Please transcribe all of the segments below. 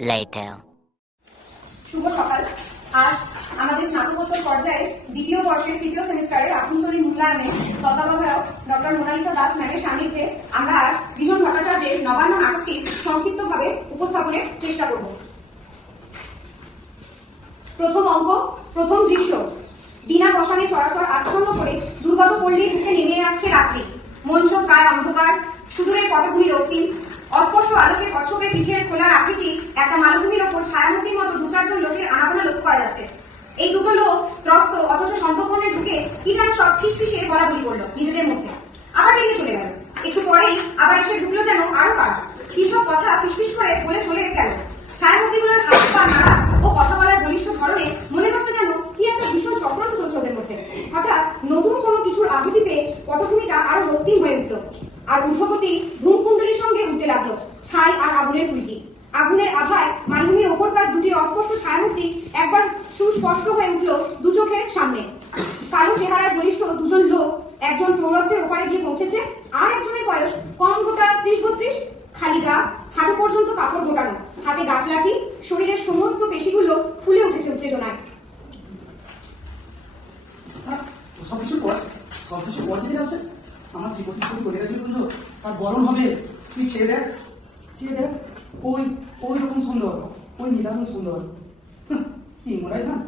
later. শুভ সকাল। আজ আমাদের স্নাতকোত্তর পর্যায়ের দ্বিতীয় বর্ষের তৃতীয় সেমিস্টারের আভ্যন্তরীণ মূল্যায়নে তত্ত্বাবধায়ক ডক্টর মোনালিসা দাস ম্যামের সান্নিধ্যে আমরা আজ বিজন ভট্টাচার্যের নবান্ন নাটকটি সংক্ষিপ্তভাবে উপস্থাপনের চেষ্টা করব। প্রথম অঙ্ক, প্রথম দৃশ্য। দিনা বসানে চরাচর আচ্ছন্ন করে দুর্গত পল্লীর বুকে নেমে আসছে রাত্রি। মঞ্চ প্রায় অন্ধকার, সুদূরের পটভূমি রক্তিম। অস্পষ্ট আলোকে কচ্ছপের পিঠের খোলার আকৃতি একটা মালভূমির ওপর ছায়ামূর্তির মতো দু চারজন লোকের আনাগোনা লক্ষ্য করা যাচ্ছে। এই দুটো লোক ত্রস্ত অথচ সন্তর্পণে ঢুকে কি যেন সব ফিসফিসিয়ে বলা বলি করলো নিজেদের মধ্যে, আবার বেরিয়ে চলে গেল। একটু পরেই আবার এসে ঢুকলো যেন আরো কারা, কি সব কথা ফিসফিস করে বলে চলে গেল। ছায়ামূর্তিগুলোর হাত পা নাড়া ও কথা বলার বলিষ্ঠ ধরনে মনে হচ্ছে যেন কি একটা ভীষণ চক্রান্ত চলছে ওদের মধ্যে। হঠাৎ নতুন কোনো কিছুর আবৃত্তি পেয়ে পটভূমিটা আরো রক্তিম হয়ে উঠল, আর ঊর্ধ্বগতি ধূমকুণ্ডলীর সঙ্গে উঠতে লাগলো ছাই আর আগুনের ফুলকি। আগুনের আভায় মালভূমির ওপরকার দুটি অস্পষ্ট ছায়ামূর্তি একবার সুস্পষ্ট হয়ে উঠল দু চোখের সামনে। কালো চেহারার বলিষ্ঠ দুজন লোক, একজন প্রৌঢ়ত্বের ওপারে গিয়ে পৌঁছেছে, আর একজনের বয়স কম গোটা 30-32, খালি গা, হাঁটু পর্যন্ত কাপড় গোটানো, হাতে গাছ লাঠি, শরীরের সমস্ত পেশিগুলো ফুলে উঠেছে উত্তেজনায়। সবকিছু পর যেতে আসবে। আমার শ্রীপতি খুব করে গেছিল বুঝলো, আর গরম হবে। তুই চেয়ে দেখ, ওই ওই রকম সুন্দর, ওই নিদারুণ সুন্দর। তিনমরাই ধান।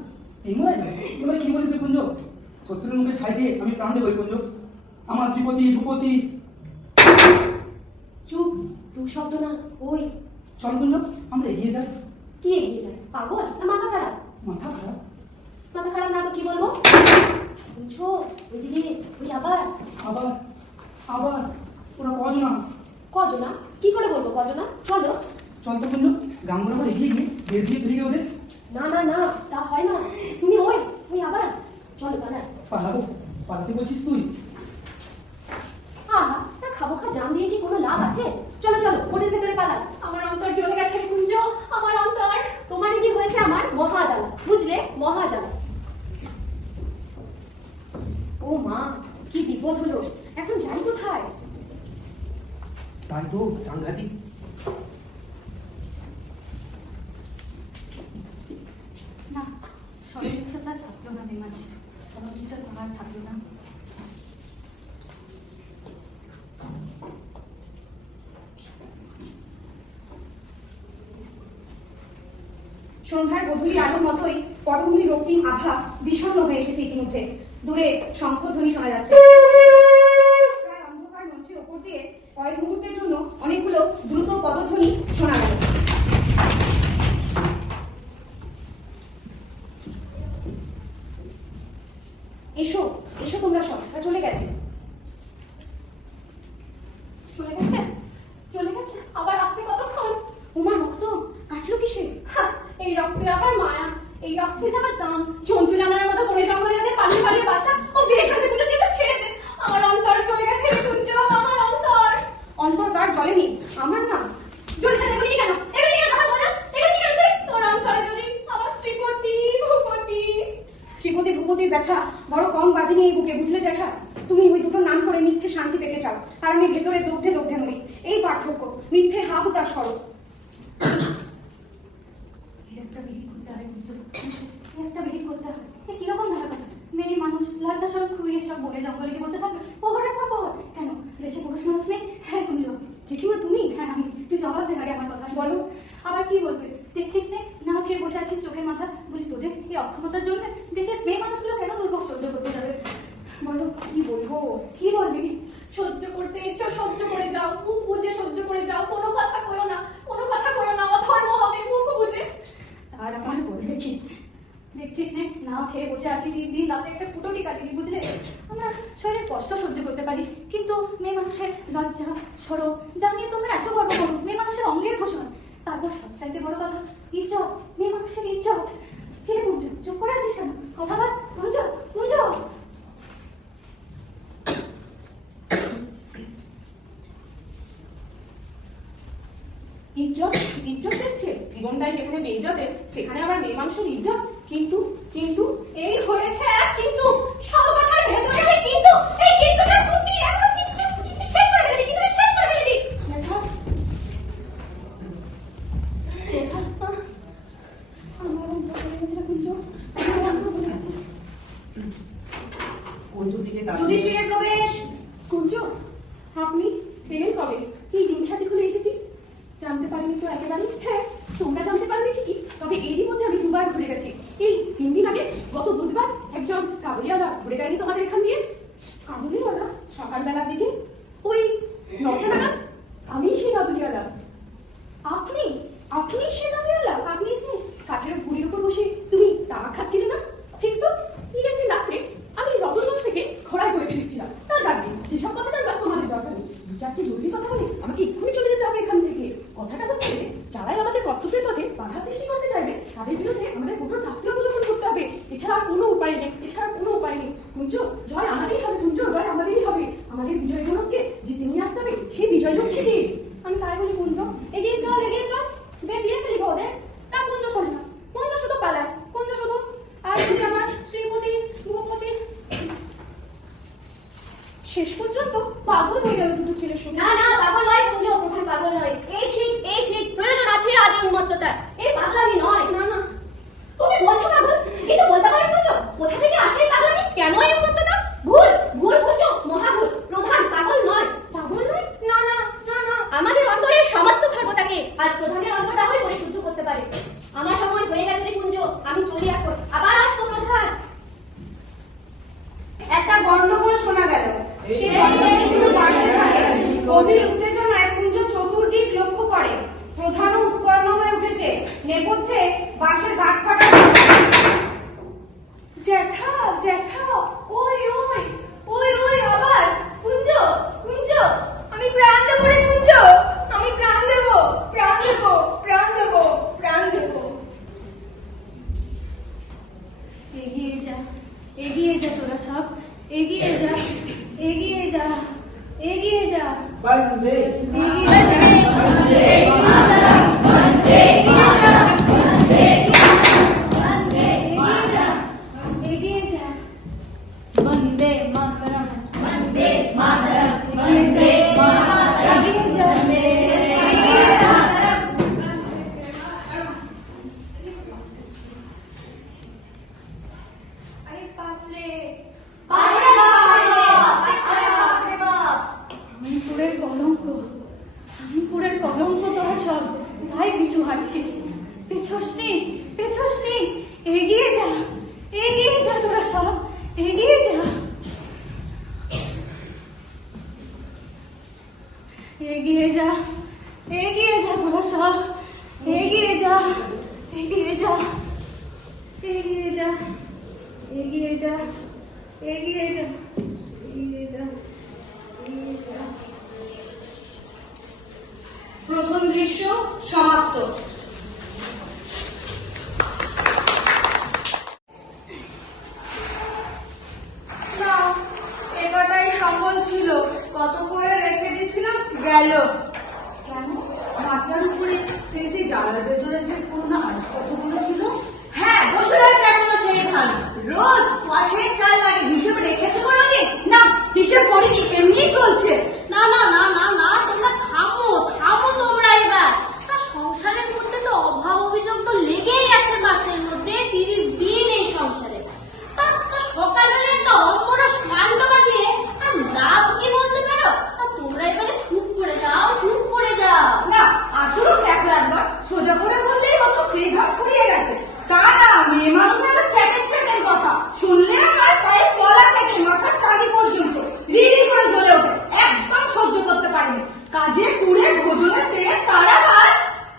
এবারে কি বলিস কুঞ্জ? শত্রুর মুখে ছাই দিয়ে আমি প্রাণ দেবো কুঞ্জ। আমার শ্রীপতি ভূপতি। চুপ, টুক শব্দ না। ওই চল কুঞ্জ, আমরা এগিয়ে যাই। কি এগিয়ে যায়? পাগল না মাথা খারাপ? মাথা খারাপ? মাথা খারাপ না তো কি বলবো? শুনছো ওইদিকে? ওই আবার আবার আবার ওরা কজনা? কজনা? কি করে বলবো কজনা? চলো চল তো কুঞ্জ, গ্রামগুলো আবার এগিয়ে গিয়ে বের দিয়ে ফিরে ওদের। না না না, তা হয় না। তুমি ওই আবার চলো পালা। পালাতে বলছিস তুই? আহা, তা খাবো খা জান দিয়ে কি কোনো লাভ আছে? চলো চলো, মনের ভেতরে পালা। আমার অন্তর জ্বলে গেছে কুঞ্জ, আমার অন্তর। তোমার কি হয়েছে? আমার মহাজালা, বুঝলে? মহাজালা। ও মা, কি বিপদ হলো! এখন যাই কোথায়? তাই তো সাংঘাতিক। না, সরলতা থাকলো না বেমাঝে, সরলতা আর থাকলো না। সন্ধ্যার গধূলির আলোর মতোই পটভূমির রক্তিম আভা বিষণ্ণ হয়ে এসেছে ইতিমধ্যে। দূরে শঙ্খধ্বনি শোনা যাচ্ছে। প্রায় অন্ধকার মঞ্চের ওপর দিয়ে কয়েক মুহূর্তের জন্য অনেকগুলো দ্রুত পদধ্বনি শোনা গেল। এসো এসো, তোমরা সব চলে গেছে। চলে গেছে? চলে গেছে? আবার আসতে কতক্ষণ? উমা, রক্ত কাটলো কিসে? এই রক্তের আবার মায়া, এই রক্তের আবার দাম। জন্তু জানোয়ারের মতো বনে জঙ্গলে যাদের পালিয়ে পালিয়ে বাঁচা, ও বেশ হয়েছে গুলো যেটা ছেড়ে দে। আমার অন্তর চলে গেছে রে কুঞ্জ, আমার অন্তর। অন্তর কার জ্বলেনি? আমার না। জ্বলেছে দেখুনি কেন? এগুলি কেন কথা বলো? এগুলি কেন তুই? তোর অন্তরে যদি আমার শ্রীপতি ভূপতি। শ্রীপতি ভূপতির ব্যথা বড় কম বাজেনি এই বুকে, বুঝলে জ্যাঠা? তুমি ওই দুটো নাম করে মিথ্যে শান্তি পেতে চাও, আর আমি ভেতরে দগ্ধে দগ্ধে মরি। এই পার্থক্য। মিথ্যে হা হুতাশ করো। একটা বিড়ি করতে হয়, একটা বিড়ি করতে হয়। এ কিরকম ভালো কথা! মেয়ে মানুষ লজ্জা সব খুঁড়িয়ে সব বনে জঙ্গলে গিয়ে বসে থাকবে প্রহরের পর প্রহর। কেন দেশে পুরুষ মানুষ নেই? হ্যাঁ কুঞ্জ, জেঠিমা তুমি? হ্যাঁ আমি। তুই জবাব দে আগে আমার কথা। বলো। আবার কি বলবে? দেখছিস নে, না খেয়ে বসে আছিস চোখের মাথা। বলি তোদের এই অক্ষমতার জন্য দেশের মেয়ে মানুষগুলো কেন দুর্ভোগ সহ্য করতে যাবে? বলো, কি বলবো? কি বলবি? সহ্য করতে ইচ্ছো সহ্য করে যাও, মুখ বুঝে সহ্য করে যাও। কোনো কথা কইও না, কোনো কথা করো না, অধর্ম হবে মুখ বুঝে। আর আমার বলবে কি? দেখছিস নে, না খেয়ে বসে আছি দিন রাতে একটা ফুটোটি কাটিনি, বুঝলে? আমরা শরীরের কষ্ট সহ্য করতে পারি, কিন্তু মেয়ে মানুষের লজ্জা সরব যা নিয়ে তোমরা এত গর্ব করো, মেয়ে মানুষের অঙ্গের ভূষণ। তারপর সবচাইতে বড় কথা ইজ্জত, মেয়ে মানুষের ইজ্জত। কে কুঞ্জ, চুপ করে আছিস কেন? কথা বল কুঞ্জ, কুঞ্জ। ইজ্জত ইজ্জত দেখছে, জীবনটাই যেখানে বেইজ্জতের সেখানে আবার মেয়ে মানুষের ইজ্জত। কিন্তু কিন্তু এই হয়েছে এক কিন্তু, সব কথার ভেতরে কিন্তু, এই কিন্তুটা কুটি এখন কিন্তু শেষ করে ফেলি, কিন্তু শেষ করে ফেলি। লেখা চলে গেছে রে কুঞ্জ, আমার অন্তর চলে গেছে। কুঞ্জুর দিকে তাকিয়ে- যুধিষ্ঠিরের প্রবেশ। কুঞ্জ, আপনি এলেন কবে? এই দিন সাথে খুলে এসেছি, জানতে পারিনি তো একেবারে। হ্যাঁ, তোমরা জানতে পারলে ঠিকই, তবে এরই মধ্যে আমি দুবার ঘুরে গেছি। এই 3 দিন আগে গত বুধবার একজন কাবুলিওয়ালা ঘুরে যায়নি তোমাদের এখান দিয়ে? কাবুলিওয়ালা সকালবেলার দিকে ওই 9টা নাগাদ আমি সেই কাবুলিওয়ালা। আপনি আপনি সেই কাবুলিওয়ালা? আপনি সে কাঠের ভুড়ির উপর বসে তুমি তামাক খাচ্ছিলে না? ঠিক তো, এই একদিন রাত্রে আমি রতনগঞ্জ থেকে ঘোড়ায় করে ফিরছিলাম। তা জানবে যেসব কথা জানবার তোমাদের দরকার নেই। 2-4টি জরুরি কথা বলে আমাকে এক্ষুনি চলে যেতে হবে এখান থেকে। কথাটা হচ্ছে, যারাই আমাদের কর্তব্যের পথে বাধা সৃষ্টি করতে চাইবে তাদের বিরুদ্ধে আমাদের কঠোর শাস্তি অবলম্বন করতে হবে। এছাড়া কোনো উপায় নেই, এছাড়া কোনো উপায় নেই। কুঞ্জ, জয় আমাদেরই হবে কুঞ্জ, জয় আমাদেরই হবে। আমাদের বিজয় গুণকে জিতে নিয়ে আসতে হবে সেই বিজয় লক্ষ্যীকে। আমি তাই বলি কুঞ্জ, এগিয়ে চল এগিয়ে চল, দিয়ে ফেলিব ওদের। তা কুঞ্জ শোনে না, কুঞ্জ শুধু পালায়, কুঞ্জ শুধু আর যদি আমার শ্রীপতি ভূপতি। শেষ পর্যন্ত পাগল হয়ে গেল দুটো ছেলের সঙ্গে। না না, পাগল নয় কুঞ্জ, কোথায় পাগল নয়। এই ঠিক প্রয়োজন আছে আজ উন্মত্ততার। এই পাগলামি নয়। না না, তুমি বলছো পাগল, কিন্তু বলতে পারে কুঞ্জ কোথা থেকে আসলে পাগলামি, কেন এই উন্মত্ততা? ভুল ভুল কুঞ্জ, মহাভুল। প্রধান পাগল নয়। পাগল নয়? না না না না, আমাদের অন্তরের সমস্ত খার্বতাকে আজ প্রধানের অন্তরটা হয়ে পরিশুদ্ধ করতে পারে। আমার সময় হয়ে গেছে রে কুঞ্জ, আমি চলে আসবো, আবার আসবো প্রধান। একটা গন্ডগোল শোনা গেল। সেই গন্ডগোলগুলো বাড়তে থাকে। গভীর উত্তেজনায় কুঞ্জ চতুর্দিক লক্ষ্য করে। প্রধানও উৎকর্ণ হয়ে উঠেছে। নেপথ্যে বাঁশের গাঁট ফাটা শব্দ। জ্যাঠা জ্যাঠা, ওই ওই ওই ওই আবার কুঞ্জ, কুঞ্জ, আমি প্রাণ দেবো রে কুঞ্জ, আমি প্রাণ দেবো, প্রাণ দেবো, প্রাণ দেবো, প্রাণ দেবো। এগিয়ে যা, এগিয়ে যা তোরা সব, এগিয়ে যা, এগিয়ে যা, এগিয়ে যা, বন্দে এগিয়ে যা, এগিয়ে যা। বন্দে মাতরম, বন্দে মাতরম, বন্দে মাতরম, এগিয়ে যা, এগিয়ে যা। আরে পাসলে শামপুরের কলঙ্ক, শামপুরের কলঙ্ক তোরা সব, তাই পিছু হাঁটছিস। পেছসনি, পেছসনি, এগিয়ে যা, এগিয়ে যা তোরা সব, এগিয়ে যা, এগিয়ে যা, এগিয়ে যা তোরা সব, এগিয়ে যা, এগিয়ে যা, এগিয়ে যা, এগিয়ে যা, এগিয়ে যা, এগিয়ে যা, এগিয়ে যা। প্রথম দৃশ্য সমাপ্ত। না, এবারটাই সফল ছিল, কত করে রেখে দিয়েছিলাম গেল। কেন মাথার উপরে সেই জালার ভেতরে যে পুরোনো আসপত্রগুলো ছিল? হ্যাঁ, বসে রয়েছে এখনো সেই ধান। রোজ কোয়াশের চাল লাগে, হিসেব রেখেছে কোনোদিন? না, হিসেব করিনি, এমনি চলছে। না না না না না, তোমরা থামো থামো তোমরা এবার। তা সংসারের মধ্যে তো অভাব অভিযোগ তো লেগেই আছে, মাসের মধ্যে 30 দিন এই সংসারে। তা সকালবেলা একটা অমরস কাণ্ড বাঁধিয়ে আর লাভ কি বলতে পারো? তা তোমরা এবারে চুপ করে যাও, চুপ করে যাও। না, আচরণ দেখো একবার, সোজা করে বললেই হতো, সেই ঘর ফুরিয়ে গেছে। তা না, মেয়ে মানুষের আবার চ্যাটেন চ্যাটেন কথা শুনলে আমার পায়ের তলা থেকে মাথার চাঁদি পর্যন্ত রিরি করে জ্বলে ওঠে। একদম সহ্য করতে পারিনি। কাজে কুড়ে ভোজনের তেলে তারা ভাত।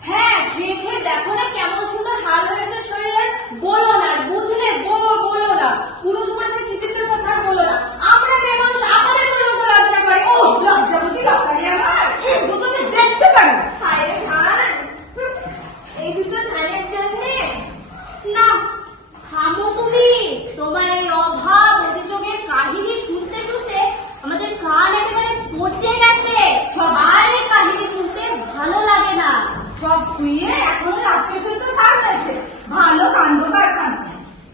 হ্যাঁ, খেয়ে খেয়ে দেখো না কেমন সুন্দর হাল হয়েছে শরীরের। বলো না, বুঝলে? বলো না। পুরুষ মানুষের কৃতিত্বের কথা আর বলো না। আমরা মেয়ে মানুষ, আমাদের প্রয়োগ লজ্জা করে। ও লজ্জাবতী দরকারি আমার, এই দুটোকে দেখতে পারি না। হায় রে ধান, এই দুটো ধানের জন্যে। না, থামো তুমি। তোমার এই অভাব অভিযোগের কাহিনী শুনতে শুনতে আমাদের কান একেবারে পচে গেছে। আর এই কাহিনী শুনতে ভালো লাগে না। সব ধুয়ে এখন রাত্রে সহিত সার হয়েছে। ভালো কাণ্ড কারখানা।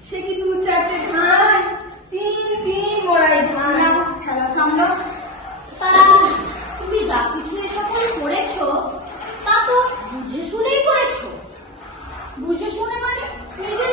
সে কি 2-4টে ধান, 3 মোড়াই ধান। খেলা সামলো। তা তুমি যা কিছু এসব করেছো তা তো বুঝে শুনেই করেছো। বুঝে শুনে মানে নিজের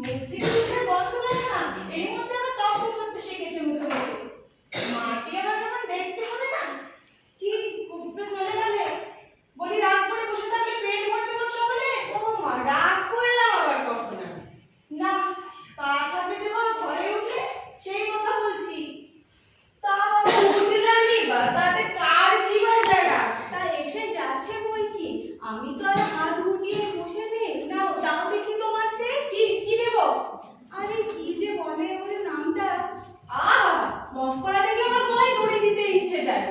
মুখ থেকে উঠে বন্ধ হয় না, এর মধ্যে আবার তর্ক করতে শিখেছে মুখে মুখে। মাকে আবার যখন দেখতে হবে না, কি খুব তো চলে গেলে। বলি রাগ করে বসে থাকলে পেট ভরবে করছো বলে। ও মা, রাগ করলাম আবার কখন আমি? না, পা থাকলে যে বড় ঘরে উঠলে সেই কথা বলছি। তা বাবা উঠলামই বা, তাতে কার কি বাজার আসে? তা এসে যাচ্ছে বই কি, আমি তো আর হাত গুটিয়ে বসে নেই। নাও যাও দেখি তোমার সে কি দেবো? আরে কি যে বলে ওর নামটা। মস্করা দেখে আমার গলায় দড়ি দিতে ইচ্ছে যায়।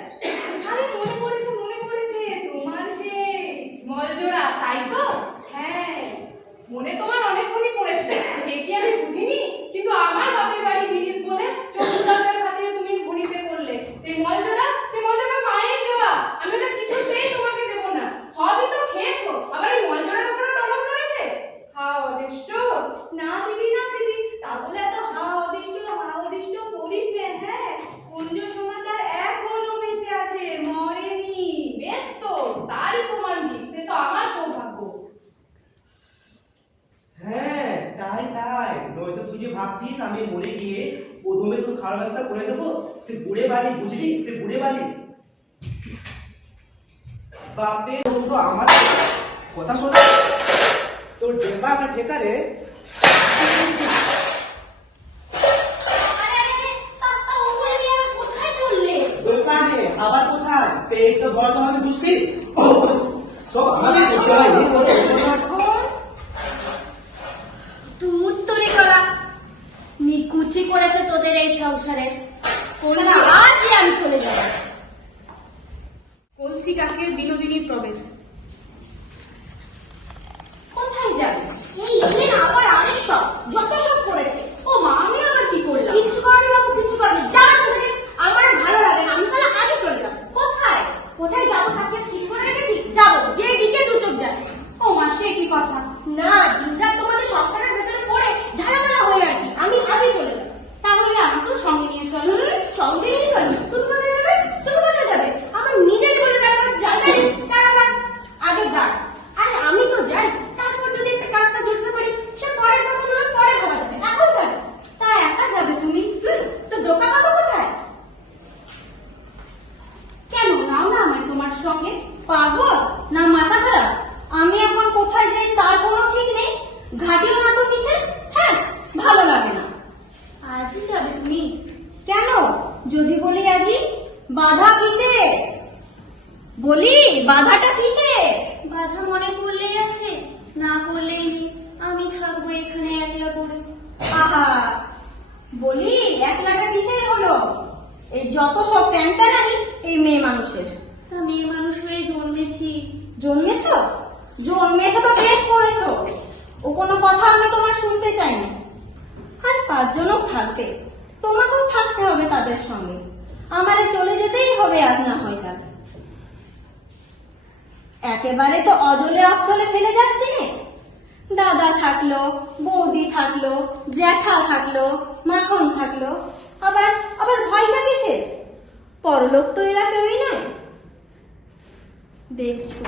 আরে মনে পড়েছে তোমার সে মলজোড়া, তাই তো? হ্যাঁ। মনে তোমার অনেকক্ষণই পড়েছে, সে কি আমি বুঝিনি? কিন্তু আমার বাপের বাড়ি জিনিস বলে চতুর্লজ্জার খাতিরে তুমি ঘুরিতে করলে। সেই মলজোড়া মায়ের দেওয়া, আমি ওটা কিছুতেই তোমাকে দেবো না। সবই তো খেয়েছো, আবার এই মলজোড়ার উপরে টনক নড়েছে। হাও অদৃষ্ট। না দিবি তা বলে এত হা অদিষ্ট করিস রে। হ্যাঁ, কুঞ্জ সমাদার এখনো বেঁচে আছে, মরেনি। বেশ তো, তারই প্রমাণ দিক, সে তো আমার সৌভাগ্য। হ্যাঁ তাই নয়তো তুই যে ভাবছিস আমি মরে গিয়ে প্রথমে তোর খাওয়ার ব্যবস্থা করে দেবো, সে বুড়ে বাড়ি, বুঝলি? সে বুড়ে বাড়ি বাপে শুধু আমার কথা শোনা, তোর ডেকা আমার ঠেকারে। আরে, তা ওপরে নিয়ে আমি কোথায় চললে? দোকানে আবার কোথায়? পেট তো বড় তো আমি বুঝবি, সব আমাকে করতে হয়। দুধ তরি করা নিকুচি করেছে তোদের এই সংসারে। আজই আমি চলে যাব। কলসি কাকে বিনোদিনীর প্রবেশ। কোথায় যাবে? এই দিন আবার আরেক সব যত সব করেছে। ও মা, আমি আবার কি করলাম? কিচ্ছু করেনি বাবু, কিচ্ছু করেনি। যা থেকে, আমার ভালো লাগে না, আমি তাহলে আগে চলে যাব। কোথায় যাবো তাকে ঠিক করে রেখেছি? যাবো যে দিকে দু চোখ যায়। ও মা, সে কি কথা? না, দিনরাত তোমাদের সংসারের ভেতরে পড়ে ঝাড়ামেলা হয়ে আর কি। আমি আজই চলে যাব। তাহলে আমাকেও সঙ্গে নিয়ে চলো। সঙ্গে নিয়ে চলো? তুমি কোথায় যাবে? আমার নিজেরই বলে দেখার জায়গা নেই, তার আবার আগে দাঁড়। আরে আমি তো যাই, তারপর যদি একটা কাজটা জড়িতে পারি সে পরের কথা নয়, পরে ভাবা যাবে। এখন যাবে? তা একা যাবে তুমি? তো দোকান পাবো কোথায়? কেন নাও না আমায় তোমার সঙ্গে। পাগল না মাথা খারাপ? আমি এখন কোথায় যাই তার কোনো ঠিক নেই। ঘাটিও না তো পিছে। হ্যাঁ, ভালো লাগে না। আজই যাবে তুমি? কেন যদি বলি আজই? বাধা কিসে? বলি বাধাটা কিসে? বাধা মনে পড়লেই আছে, না পড়লেই নেই। আমি থাকবো এখানে একলা করে। আহা, বলি একলাটা কিসের হলো? এই যত সব প্যান্টানানি এই মেয়ে মানুষের। তা মেয়ে মানুষ হয়ে জন্মেছি। জন্মেছো তো বেশ করেছো। ও কোনো কথা আমি তোমার শুনতে চাই না। আর 5 জনও থাকবে, তোমাকেও থাকতে হবে তাদের সঙ্গে। আমারে চলে যেতেই হবে আজ না হয় কাল। একেবারে তো অজলে অস্তলে ফেলে যাচ্ছি না। দাদা থাকলো, বৌদি থাকলো, জ্যাঠা থাকলো, মাখন থাকলো, আবার ভয়টা কিসের? পরলোক তো এরা কেউই নয়। দেখছো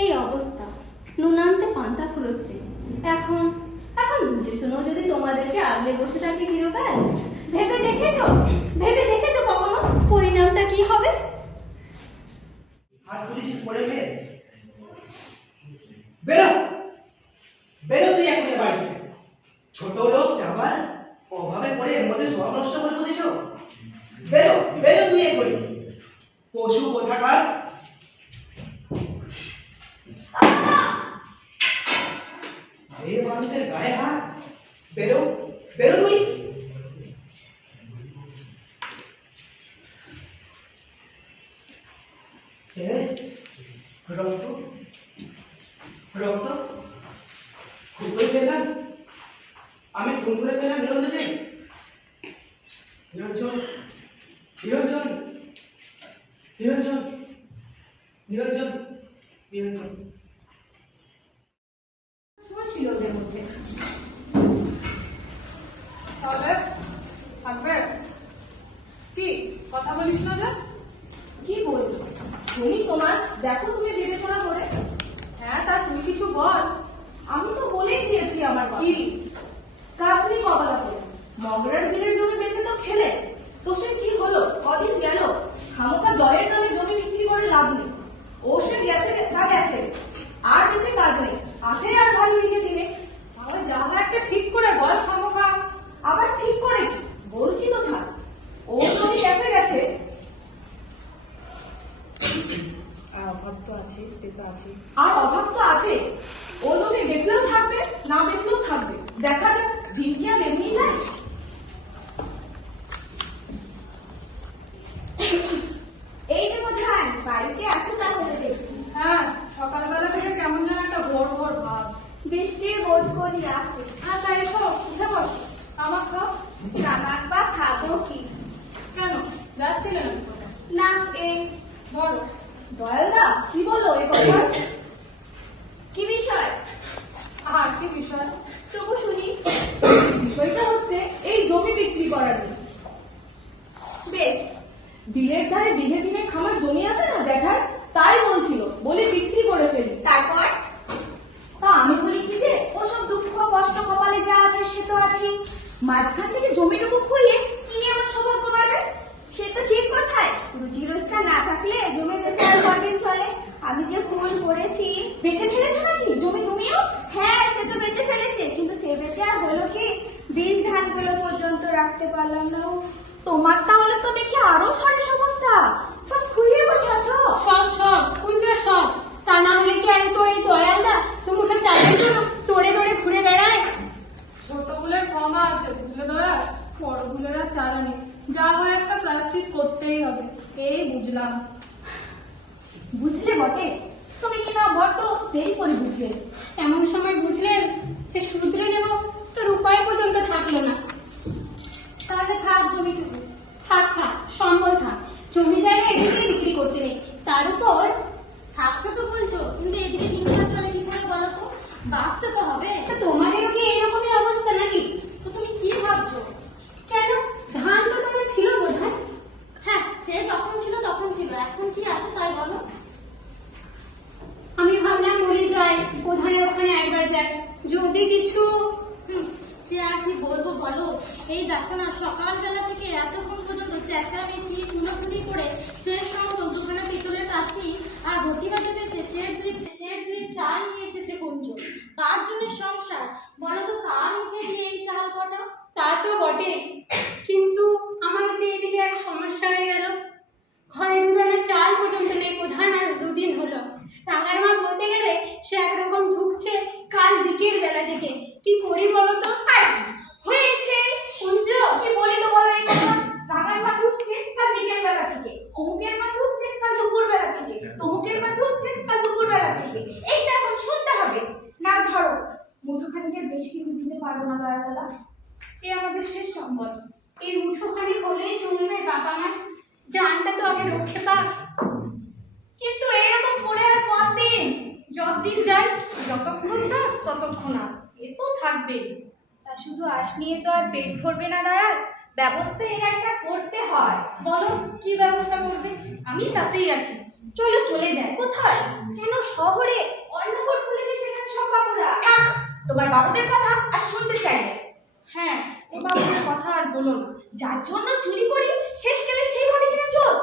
এই অবস্থা, নুন আনতে পান্তা ফুরোচ্ছে। এখন বুঝে শোনো যদি তোমাদেরকে আগলে বসে থাকি চিরকাল, ভেবে দেখেছো কখনো পরিণামটা কি হবে? হাত তুলেছিস পরে মেয়ে, বেরো তুই এখনই বাড়ি থেকে। ছোট লোক চাবার অভাবে পড়ে এর মধ্যে সব নষ্ট করে বসেছ। বেরো তুই এখনই, পশু কোথাকার। এই মানুষের গায়ে হাত। বেরো তুই। রক্ত খুব করে পেলাম আমি, খুন করে পেলাম নিরঞ্জনে। নিরঞ্জন ছিল ওদের মধ্যে। তাহলে থাকবে কি কথা বলিস না? যে কি বলবো শুনি তোমার, দেখো তুমি বিবেচনা করে। হ্যাঁ, তা তুই কিছু বল। আমি তো বলেই দিয়েছি আমার কথা। কি? মগরার বিলের জমি বেচে তো খেলে, তো সে কি হলো? কদিন গেল, খামোকা দয়ের দামে জমি বিক্রি করে লাভ নেই। ও সে গেছে তা গেছে, আর বেঁচে কাজ নেই, আছে আর ভাই লিখে দিনে। তাহলে যা হয় একটা ঠিক করে বল খামোখা। আবার ঠিক করে কি? বলছি তো থাক, ও জমি গেছে গেছে। আর অভাব তো আছে, সে তো আছে। আর অভাব তো আছে, ও জমি বেচলেও থাকবে, না বেচলেও থাকবে, দেখা যাক দিন কি আর এমনি যায়। এই যে বোধহয় বাড়িতে আছো তাহলে দেখছি। হ্যাঁ, সকালবেলা থেকে কেমন যেন একটা ঘোর ঘোর ভাব। বৃষ্টির বোধ করি আসে। হ্যাঁ, তাই এসো, উঠে বস। আমার খাও। তামাক বা খাবো কি? কেন যাচ্ছিলেন আমি কোথায়? না, এই বলো। দয়ালদা কি বলো এ কথা? কি বিষয়? আর কি বিষয়? তবু শুনি। বিষয়টা হচ্ছে এই জমি বিক্রি করার নিয়ে। বেশ, বিলের ধারে বিঘে দিনে খামার জমি আছে না জ্যাঠার, তাই বলছিল, বলে বিক্রি করে ফেলি। তারপর তা আমি বলি কি যে ওসব দুঃখ কষ্ট কপালে যা আছে সে তো আছে, মাঝখান থেকে জমিটুকু খুইয়ে কি এমন সৌভাগ্য বাড়বে? সে তো ঠিক কথাই। রুজি রোজগার না থাকলে জমি বেচে আর কদিন চলে? আমি যে ভুল করেছি। বেঁচে ফেলেছো নাকি জমি তুমিও? হ্যাঁ, সে তো বেঁচে ফেলেছে, কিন্তু সে বেঁচে আর হলো কি? বীজ ধানগুলো পর্যন্ত রাখতে পারলাম না। তোমার তাহলে তো দেখি আরো সরেস অবস্থা, সব খুইয়ে বসে আছো। সব সব কুইন্টার সব। তা না হলে কি আরে তোর এই দয়ালদা তুমি উঠে চাইলে তোড়ে তোড়ে ঘুরে বেড়ায়? ছোটগুলোর ক্ষমা আছে বুঝলে দয়া, বড়গুলোর আর চারা নেই। যা হয় একটা প্রায়শ্চিত করতেই হবে, এই বুঝলাম। বুঝলে বটে, তুমি কিনা বড্ড দেরি করে বুঝলে। এমন সময় বুঝলেন যে শুধরে নেব তোর উপায় পর্যন্ত থাকলো না। তাহলে থাক জমিটুকু, থাক থাক, সম্বল থাক। জমি জায়গা এদিকে বিক্রি করতে নেই, তার উপর থাকতে তো বলছো, কিন্তু এদিকে দিনকাল চলে কি করে বলো তো? বাঁচতে তো হবে। তা তোমাদেরও কি এরকমই অবস্থা নাকি? তো তুমি কি ভাবছো? কেন, ধান তো তোমার ছিল বোধহয়? হ্যাঁ, সে যখন ছিল তখন ছিল, এখন কি আছে তাই বলো। আমি ভাবলাম বলি যাই, প্রধানের ওখানে একবার যাই, যদি কিছু। সে আর কি বলবো বলো, এই দেখো না সকালবেলা থেকে এতক্ষণ পর্যন্ত চেঁচামেচি কুলোকুলি করে শেষ সময় দুখানা পিতলের কাশি আর ঘটি বাজে পেয়েছে, সে দুই চাল নিয়ে এসেছে কুঞ্জ। কার জন্য সংসার বলো তো, কার মুখে দিয়ে এই চাল কটা? তা তো বটে, কিন্তু আমার যে এদিকে এক সমস্যা হয়ে গেল। ঘরে দুধারে চাল পর্যন্ত নেই, প্রধান আজ দুদিন হলো। রাঙার মা বলতে গেলে সে একরকম ধুকছে কাল বিকেল বেলা থেকে। কি করি বলো তো? আর কি হয়েছে কুঞ্জ, কি বলি তো বলো এই কথা। রাগার মাথা উঠছে কাল বিকেল বেলা থেকে, অমুকের মাথা উঠছে কাল দুপুর বেলা থেকে, তমুকের মাথা উঠছে কাল দুপুর বেলা থেকে, এইটা এখন শুনতে হবে না। ধরো মুঠোখানিকের বেশি কিন্তু দিতে পারবো না দয়া দাদা, এ আমাদের শেষ সম্বল। এই মুঠোখানি হলেই চলবে বাবা মা, জানটা তো আগে রক্ষে পাক। কিন্তু এইরকম করে আর কতদিন? যতদিন যায় যতক্ষণ চাস ততক্ষণ আর, এ তো থাকবে। তা শুধু আশ নিয়ে তো আর পেট ভরবে না দয়াল, ব্যবস্থা এর একটা করতে হয়। বলো কি ব্যবস্থা করবে? আমি তাতেই আছি। চলো চলে যায়। কোথায়? কেন, শহরে অন্নকূট খুলেছে, সেখানে সব বাবুরা। থাক, তোমার বাবুদের কথা আর শুনতে চাই না। হ্যাঁ, ও বাবুদের কথা আর বলো না। যার জন্য চুরি করি শেষ গেলে সেই ঘরে কিনা চোর।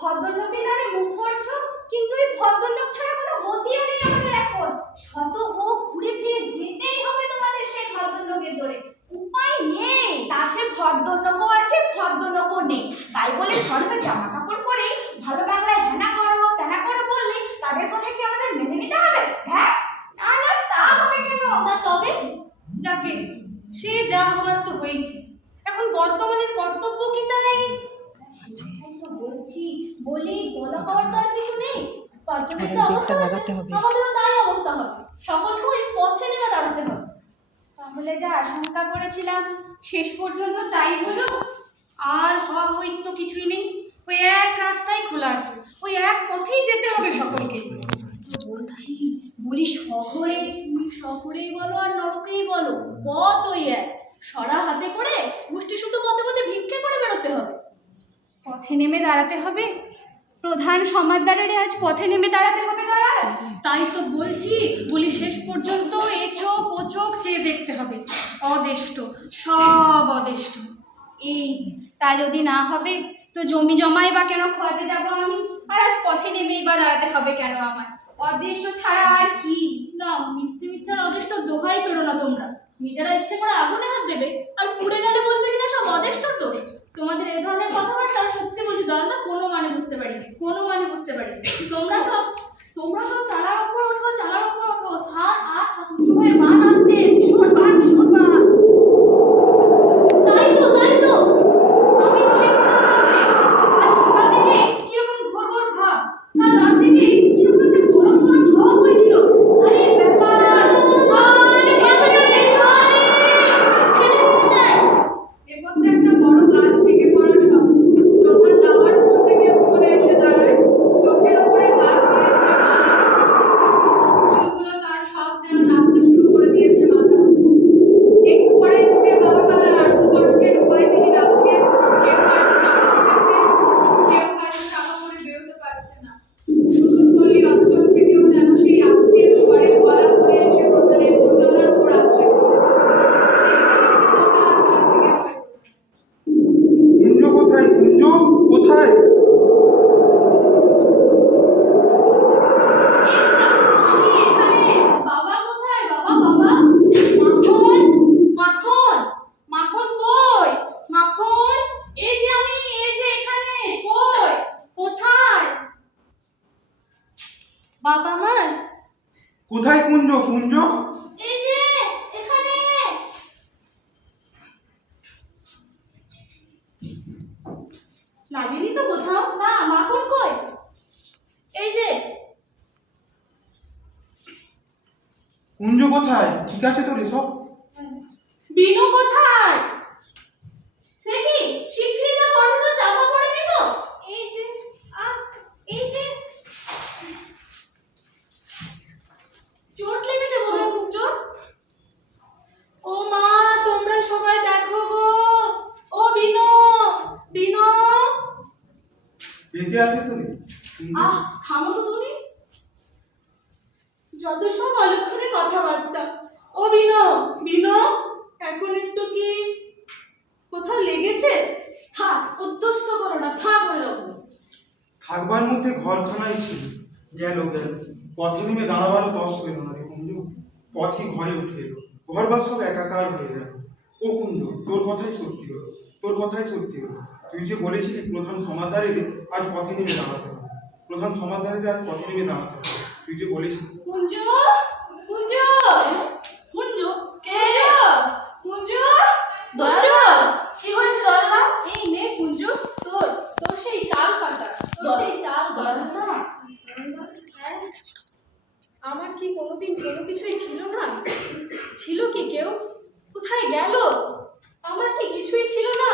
ভদ্রলোকের নামে মুখ করছো, কিন্তু এই ভদ্রলোক ছাড়া কোনো গতিও নেই আমাদের এখন। শত হোক ঘুরে ফিরে যেতেই হবে তোমাদের সেই ভদ্রলোকের ধরে, উপায় নেই। তা সে ভদ্রলোকও আছে ভদ্রলোকও নেই, তাই বলে ঘরে জামা কাপড় পরে ভালো বাংলায় হেনা করো তেনা করো বললে তাদের কথা কি আমাদের মেনে নিতে হবে? হ্যাঁ না না, তা হবে কেন? না তবে যাকে সে যা হওয়ার তো হয়েছে, এখন বর্তমানের কর্তব্য কি তাই? সেটাই তো বলছি, বলি বলা হওয়ার তো আর কিছু নেই। পাঁচজনের যে অবস্থা হয়েছে, আমাদেরও তাই অবস্থা হবে। সকলকে ওই পথে নেমে দাঁড়াতে হবে। তাহলে যা আশঙ্কা করেছিলাম শেষ পর্যন্ত তাই হলো। আর হই তো কিছুই নেই, ওই এক রাস্তাই খোলা আছে, ওই এক পথেই যেতে হবে সকলকে। বলি শহরে, তুমি শহরেই বলো আর নরকেই বলো, পথ ওই এক। সরা হাতে করে গোষ্ঠী শুধু পথে পথে ভিক্ষে করে বেরোতে হবে। পথে নেমে দাঁড়াতে হবে। প্রধান সমাদদারের আজ পথে নেমে দাঁড়াতে হবে দাঁড়ায়। তাই তো বলছি, বলি শেষ পর্যন্ত এ চোখ ও চোখ চেয়ে দেখতে হবে। অদেষ্ট, সব অদেষ্ট। এই তা যদি না হবে তো জমি জমাই বা কেন খোয়াতে যাব আমি, আর আজ পথে নেমেই বা দাঁড়াতে হবে কেন আমার? অদৃষ্ট ছাড়া আর কি? না, মিথ্যে মিথ্যার অদেষ্ট দোহাই করো না তোমরা। নিজেরা ইচ্ছে করে আগুনে হাত দেবে আর পুড়ে গেলে বলবে কিনা সব অদেষ্টর দোষ। তোমাদের এই ধরনের কথাবার্তা সত্যি বলছি দলদা, কোনো মানে বুঝতে পারিনি, কোনো মানে বুঝতে পারিনি। তোমরা সব চালার ওপর ওঠো, চালার ওপর ওঠো। সাত আট উঁচু হয়ে বান আসছে, ভীষণ বান, ভীষণ বান। তাই তো, তাই তো, আমি চলে আজ সকাল থেকে কিরকম ঘোর ঘোর ভাব, কাল রাত থেকে কিরকম একটা গরম গরম হাওয়া বইছিল। আরে ব্যাপার, এর মধ্যে একটা বড় গাছ ভেঙে পড়ার শব্দ। প্রধান দাওয়ার উপর থেকে উপরে এসে দাঁড়ায়, চোখের ওপরে হাত দিয়ে যে চুলগুলো তার সব যেন নাচতে শুরু করে দিয়েছে মাথা। একটু পরে উঠে হাওয়া কালার আর্ধকণ্ঠের উপায়বিহীন আক্ষেপ, কেউ হয়তো চাপা পড়েছে, কেউ হয়তো চাপা পড়ে বেরোতে পারছে না। সুদূরপল্লী অঞ্চল থেকেও যেন সেই আক্ষেপ স্বরের গলা ধরে এসে প্রধানের দোচালার উপর আশ্রয় করেছে। দেখতে দেখতে দোচালার উপর ভেঙে পড়ে। কুঞ্জ কোথায়? কুঞ্জ কোথায়? আমি এখানে। বাবা কোথায়? বাবা, বাবা। মাখন, মাখন, মাখন কই? মাখন, এই যে আমি, এই যে এখানে। কই? কোথায়? বাবা আমার, কোথায় কুঞ্জ? কুঞ্জ এই যে এখানে। লাগেনি তো কোথাও? না, মাখন কই? এই যে। কুঞ্জ কোথায়? ঠিক আছে তো রে সব? বিনু কোথায়? সে কি শিগগিরই না করো তো, চাপা পড়বে তো। এই যে এই যে চোট লেগেছে বোধ হয়, খুব চোট। ও মা, তোমরা সবাই দেখো গো। ও বিনু, বিনু। বেঁচে আছে তো রে? আহ, থামো তো তুমি। যত সব অলক্ষণে কথাবার্তা। ও বিনু, বিনু, এখন একটু কি কোথাও লেগেছে? থাক, অধ্যস্ত করো না, থাক বললো। থাকবার মধ্যে ঘরখানাই ছিল, গেল গেল। পথে নেমে দাঁড়াবারও তস হইল না রে কুঞ্জ। পথই ঘরে উঠে এলো, ঘরবার সব একাকার হয়ে গেল। ও কুঞ্জ, তোর কথাই সত্যি হলো, তোর কথাই সত্যি হলো। তুই যে বলেছিলি প্রধান সমাদদারের আজ পথে নেমে দাঁড়াতে হবে, প্রধান সমাদদারের আজ পথে নেমে দাঁড়াতে হবে, তুই যে বলেছিলি। কুঞ্জ, কুঞ্জ, কুঞ্জ, কে? কুঞ্জ, দরজা। কি হয়েছে দরজা? এই নে কুঞ্জ, তোর তোর সেই চাল কাটা, তোর সেই চাল দরজা। আমার কি কোনোদিন কোনো কিছুই ছিল না? ছিল কি কেউ? কোথায় গেল? আমার কি কিছুই ছিল না?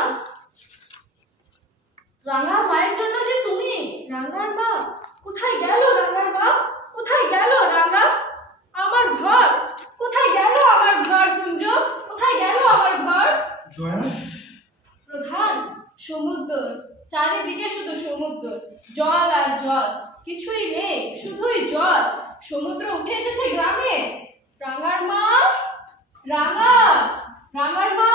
রাঙার মায়ের জন্য যে তুমি, রাঙার মা কোথায় গেল? রাঙার মা কোথায় গেল? রাঙা, আমার ঘর কোথায় গেল? আমার ঘর কুঞ্জ, কোথায় গেল আমার ঘর? দয়া, প্রধান, সমুদ্র, চারিদিকে শুধু সমুদ্র, জল আর জল, কিছুই নেই, শুধুই জল। সমুদ্র উঠে এসেছে গ্রামে। রাঙার মা, রাঙা, রাঙার মা।